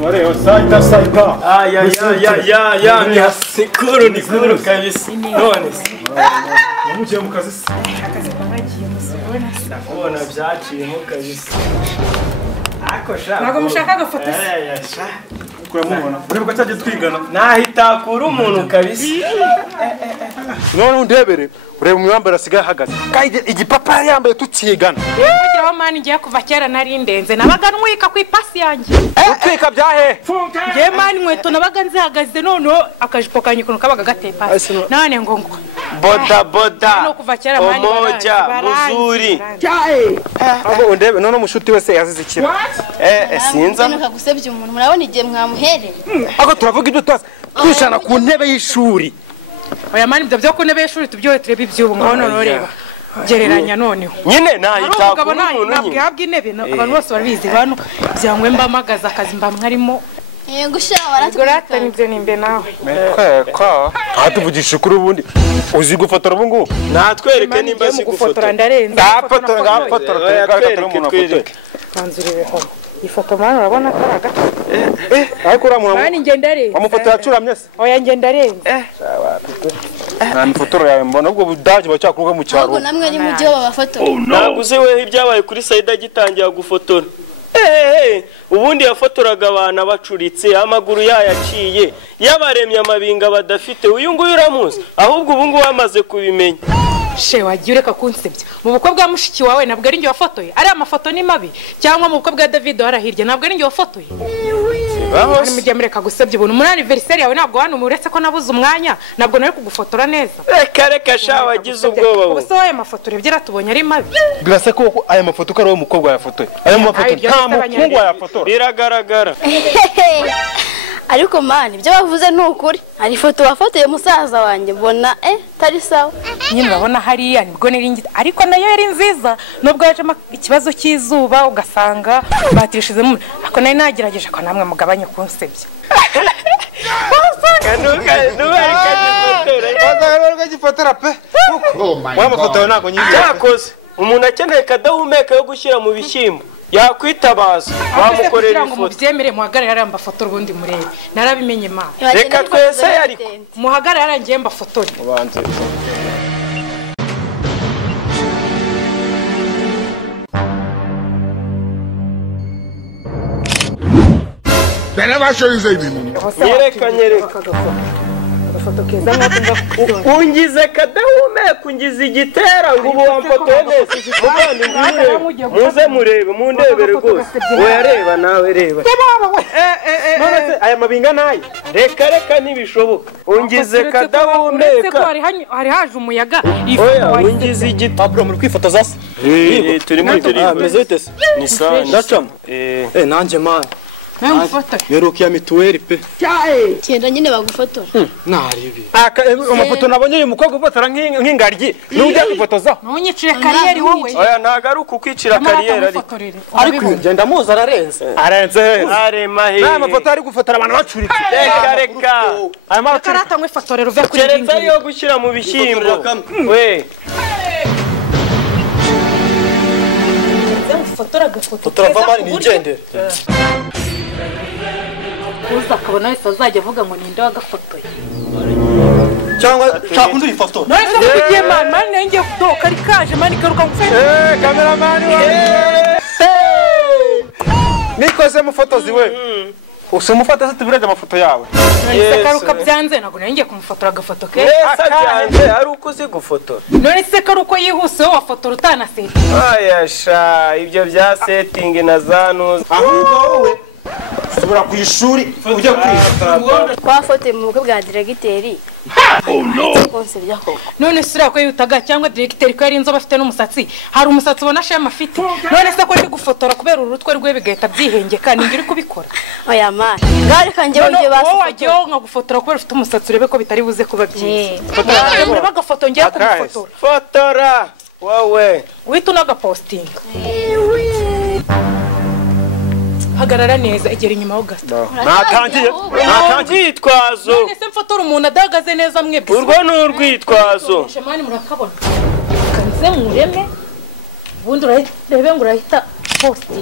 Mwareo saita. Ya ni kuru kabisa. None se. Mugiye mu kazi. akazi baragiye musubona se. Ndakubona byaciyemo kabisa. Akosha. Ntabwo mushaka agafoto se. Yasha. Kuramubona. Ureba cyaje twigana. Nahita kuri umuntu kabisa. None undebere. Ureba umwambaro asigaye ahagaze. Kaide igipapa yari yambaye tukigana. Kugira aho mani ngiye kuva kera nari ndenze nabaga nwika ku ipasi yanjye. Utwika byahe. Ngiye mani nkweto nabaga nzihagaze none akajipo kanye kuno kabaga gateye pasi. None ngo Boda. no kuva kera mani Omoja, muzuri. Abo undebe none mushuti wese yazize ikira. Sinza. Nukagusebya umuntu murabona igihe mwamuhereye. Ako turavuga ibyo twase. Twishana ku ntebe y'ishuri. oya mani ibyo byo ku ntebe y'ishuri tubyoye tureba ibyubu ngono noreba. Gereranya noneho. Nyine nahita kuri umuntu ntabwo yabwa intebe abantu bose barabizi bano byangwe mbamagaza akazi mbamwarimo. Yego sha waratwika. Gorata nibyo nimbe nawe. Kweka. Hatuvugisha kuri ubundi. Uzi gufotora ubu ngubu. natwereke nimba si gufotora gufotora. ndarenze. Ngafotora Twereke. Kanzurireho. Ifoto mwana urabona ko ari agato. Ariko uramuntu. Mani ngenda renze. Amufoto yacuramye se. Oya ngenda renze. Nta mifotora yawe mbona ubwo budaje bacyakuruka mu cyaro. Ahubwo namwe ari mu gihe babafotora. Naguze weho ibyabaye kuri Saida gitangiye gufotora. Ubundi yafotoraga abana bacuritse amaguru yayaciye yabaremye amabinga badafite uyu nguyu uramuzi ahubwo ubu ngubu wamaze kubimenya. She wagiye ureka kunsebya. Mu bukwe bwa mushiki wawe nabwo ari ngiye wafotoye. Ari amafoto ni mabi cyangwa mu bukwe bwa David warahirye nabwo ari ngiye wafotoye. Ari mu gihe mureka gusebya ubuntu muri anniversary yawe nabwo hano muretse ko nabuze umwanya nabwo nari kugufotora neza. Reka sha wagize ubwoba Ubuse waye amafoto urebye ratubonye ari mabi. Birasa ko aya mafoto ko ari wowe mukobwa yafotoye. Aya mafoto nta mukungu yafotora. Biragaragara. Ariko mani ibyo bavuze ni ukuri. Hari ifoto wafotoye musaza wanjye mbona tari sawa. Nyine urabona hariya nibwo niringita ariko nayo yari nziza nubwo yajemo ikibazo cy'izuba ugasanga batirishizemo ako nayo nagerageje ko namwe mugabanye kunsebya. Gifotora pe. Wa mafoto nako nyinyi. Cyakoze umuntu akeneye kadahumeka yo gushyira mu bishyimbo yakwitabaza wamukorera ifoto. Mubyemere muhagarare aramba foto ubundi murebe. Narabimenye ma. Reka twese ariko Muhagarare arangiye mba foto. Ubanze. Then I show you something. Nyereka. Foto keza nk'ako Ungize kadahumeka ungize igitera ngo ubu wamfotoye neza. Muvandi muze murebe mundebere rwose. Oya reba nawe reba. None aya mabinga nayi. Reka ntibishoboka. Ungize kadahumeka. hari haje umuyaga. Oya ungize igitera. Pablo muri kwifotoza se. Turimo turifotoza. Mezete se. Ni sawa. Ndacamo. Nanje man. Nawe foto. Meruki ya mituweli pe. Cyenda nyine bagufotora. Naribi. Amafoto nabonye uyu mukobwa ufotora nk'ingaryi. Nujya kwifotoza. Nunyicire kariyeri wowe. Oya ntagaruka ukwicira kariyeri Ariko ngenda muza ararenze. Arenze he? arema he. Nta mafoto ari gufotora abantu bacuritse. Reka. Aya mara karata ngwe fotorero uve kuri Keretse ariyo gushyira mu bishyimbo. We. fotora gafoto. fotora vamani nigendere. Uza akabona wese azajya avuga ngo ninde wagafotoye. Cyangwa cyakundi ifoto. None se kugiye man nenge kudoka ari kaje man garuka ngufete. Cameraman wa. Nikoze mufotozi we. Usumufata se tubireze amafoto yawe. None se karuka byanze nago nenge kumufotora gafoto ke. Esa byanze ari uko uzi gufotora. None se karuko yihuse wo wafotora utana se. Ayasha ibyo bya setting na zanuza. Ahubwo wowe subira ku ishuri ujya kwiga. Twafotoye mu bukwe bwa diregiteri. Konsebya koko. None se urako yutaga cyangwa directeur ko yari inzoba afite n'umusatsi. Hari umusatsi ubona shema afite. None se ko ndi gufotora kubera urutwe rwe bigahita byihengeka ningira kubikora. Oya man. Gari kanje wongeye basofotora. Wajyo nkagufotora kubera ufite umusatsi urebe ko bitari buze kuba byiza. Fotora bagafoto ngiye kugufotora. Fotora. Wowe. Wita unagaposting. Hagarara neza egera inyuma ho gato. Natangiye itwazo. None se mfotora umuntu adagaze neza mwebwe. Urwo n'urwitwazo. Shemani murakabona. Kanze mureme. Bundi urahita ngo urahita posti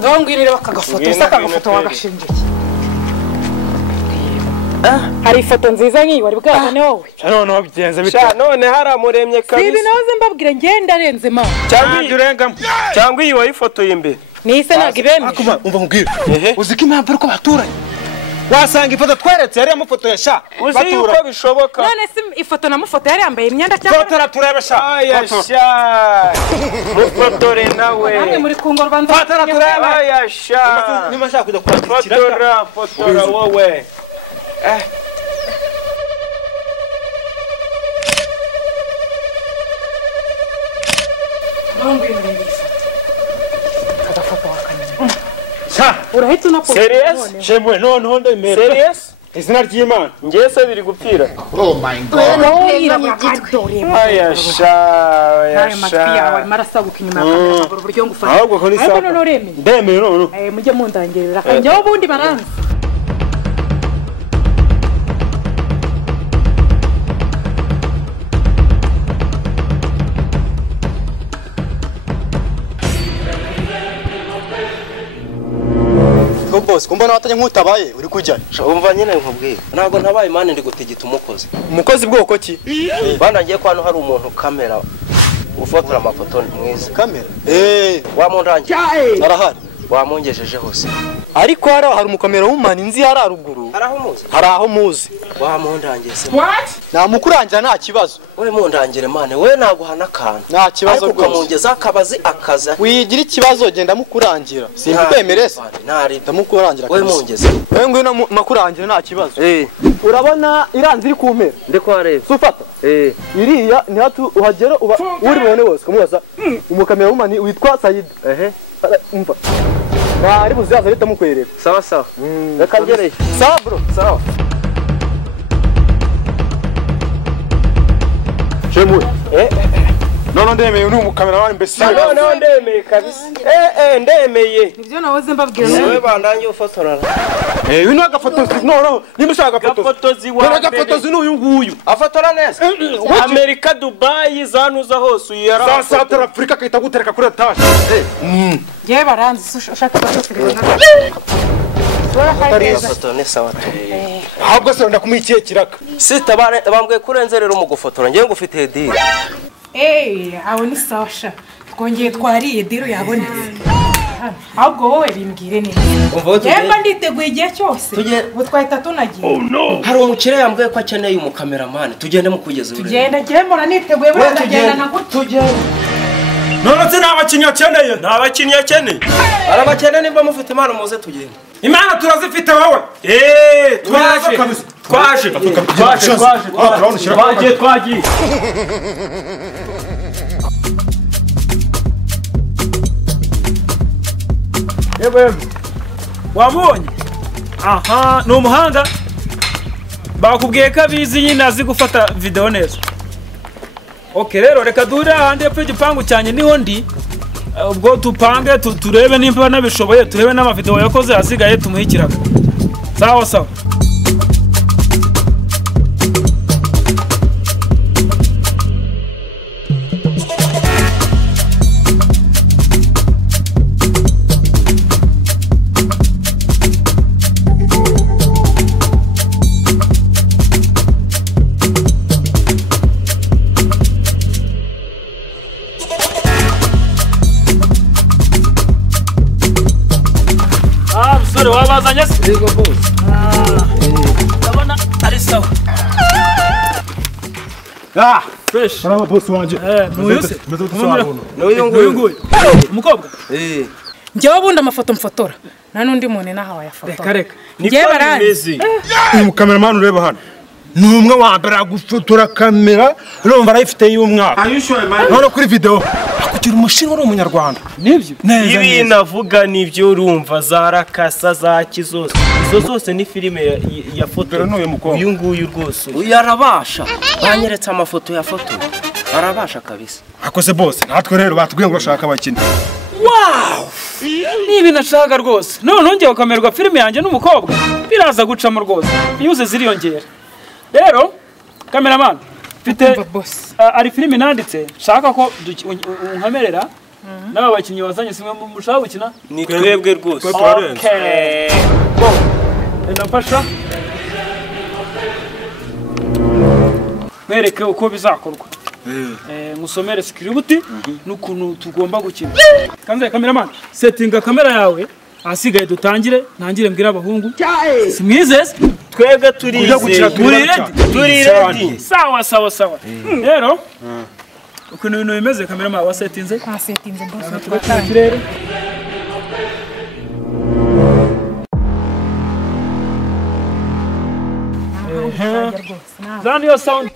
ngaho ngwirire bakagafoto se akagafoto wagashingiye hari ifoto nziza nk'iyi wari bwabone wowe noneho bigenze bite none haramuremye kabisa ibi nahoze mbabwira ngenda arenze ma cyangwa iyi wayifotoye imbere nise ntabwo ibemeye umva nkubwira uzi ko impamvu uko baturanye wasanga ifoto tweretse yari amafoto ya sha uzi yuko bishoboka none se ifoto na mufoto yari yambaye imyenda cyangwa fotora turebe sha aya sha mufotore nawe namwe muri kungo rwanda fotora turebe aya sha niba nshaka kujya kwandikira fotora wowe sha urahita unaposta serious shemwe noneho ndemera serious izina ry'Imana ngese biri gupfira Oh my God. aya sha aya matwi yawe marasaguka inyuma y'akamera uburyo ngufasha ahubwo ko ni ariko sapa none uremeye ndemeye none mujye mundangirira kanjyeho ubundi baranze boss kumbona watanye nkutabaye uri kujya umva nyine nkubwiye ntago ntabaye imana ndi gutegeta umukozi bwoko ki banangiye ko hano hari umuntu kamera ufotora amafoto mwiza kamera wamundangiye arahari wamungejeje hose ariko hari umukamera w'umani nzi hari aruguru hari aho muzi wamundangiye se namukurangira nta kibazo we mundangire mane we naguhana akantu nta kibazo ariko ukamungeza akabazi akaza wigira ikibazo genda mukurangira simbikwemerese ndamukurangira we mungeze we ngwino makurangira nta kibazo urabona iranzi iri kumpera ndiko areba sufata iriya ni hatu uhagera uba uri bone bose kumubaza umukamera w'umani witwa Sayid umva ari buzaza leta mukwereka sawa sawa reka ngereye sawa bro sawa shemwe none ndemeye ni umukamera wani mbese none ndemeye kabisa ndemeye nibyo nahoze mbabwira nawe bandangiye ufotorana uyu ni agafoto none nimba ushaka agafotozi wa agafotozi n'uyu nguyu afotora neza Amerika Dubai zanuza hose uyu yara South Africa kahita gutereka kuri etage ngewe baranze ushaka basosereza foto ni sawa ahubwo se ndakumuha ikihe kiraka sita bambwiye kurenzerera mu gufotora ngiye ngufite deal aho ni sawa sha twongeye twariye diro yabonetse ahubwo wowe bimbwire neza yemba nditeguye igihe cyose ubu twahita tunagiye hari umukire yambwiye ko akeneye umukameramani tugende mukugeza uri tugenda ngiye mbona niteguye buriya ndagenda na gutya tugende none se nta bakinnyi akeneye nta bakinnyi akeneye hari abakene nimba mufite impano muze tugende imana turazifite wowe twagiye yewe wabonye aha ni umuhanga bakubwiye ko abizi nyine azi gufata video neza okay rero reka duhure ahandi hepfo y'igipangu cyanjye niho ndi ubwo tupange turebe nimba nabishoboye turebe n'amavideo yakoze asigaye tumuhikiraga sawa sawa wabazanye se yego boss ndabona ari sawa fresh Bravo boss wanje nuyuse n'uyu nguyu umukobwa njyewe ubundi amafoto mfotora nta n'undi muntu naho wayafotora reka njyewe baranze umukameraman ureba hano ni umwe wa mbere agufotora kamera urumva arayifite y'umwaka none kuri video akugira umushinwa uri umunyarwanda nibyo ibi navuga nibyo urumva zarakasa za kizose izo zose ni filime ya foto uyu nguyu rwose uyu arabasha banyeretse amafoto ya foto arabasha kabisa akose bose natwe rero batubwiye ngo urashaka abakinnyi wow nibi nashaka rwose none nongeye ukamerwa filime yanjye n'umukobwa biraza gucamo rwose yuze ziriyongera rero cameraman mfite ari filime nanditse shaka ko unkamerera n'aba bakinnyi wazanye simwe mushaka gukina ni twebwe rwose okay bon ndafasha mwereke uko bizakorwa musomere script n'ukuntu tugomba gukina kanze cameraman settinga kamera yawe asigaye dutangire ntangire mbwira abahungu simwizeze twebwe turi ready sawa rero ukuntu ibintu bimeze cameraman wa settinze Settinze mbose tugatangira Zan your sound.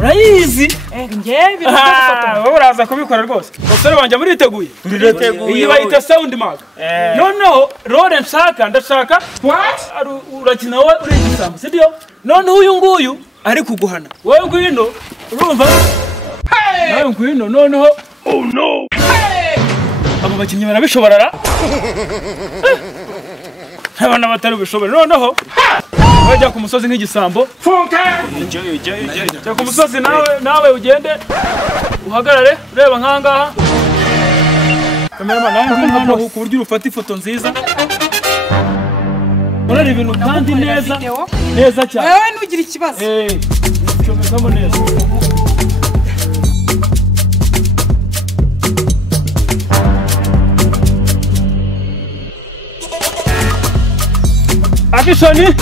Raizi. Ngewe uraza kubikora rwose. Basore banje muri biteguye. Turiteguye. Iyi bayita sound mark. Noneho Lawrence nshaka ndashaka urakina wowe uri igisambo sibyo? None uyu nguyu ari kuguhana. Wowe ngwino urumva? Nawe ngwino noneho oh no. Abo bakinnyi barabishobora. Abana batari bishobora. Noneho wajya ku musozi nk'igisambo. Funka! Jya ku musozi nawe ugende uhagarare ureba nkangaha. Kameraman nawe hano ku buryo ufata ifoto nziza. Urari ibintu kandi neza cyane. Wewe nugira ikibazo. Cyomekamo neza. Action!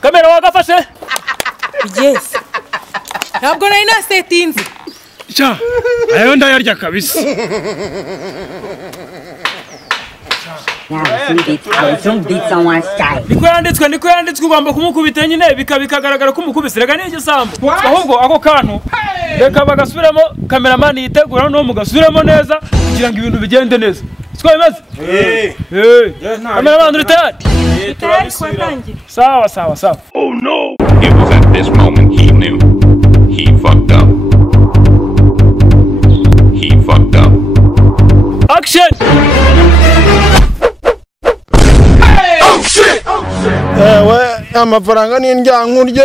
Kamera wagafashe? Yes. Ntabwo nari nasetinze. Cha, ayo ndayarya kabisa. Niko yanditswe ugomba kumukubita nyine bikagaragara ko umukubise rega ni igisambo. Ahubwo ako kantu reka bagasubiramo cameraman yitegura no mugasubiramo neza kugira ngo ibintu bigende neza. Siko bimeze? Cameraman uri tayari? Sawa. Oh no. It was at this moment he knew. He fucked up. Action! Amafaranga ni indyankurye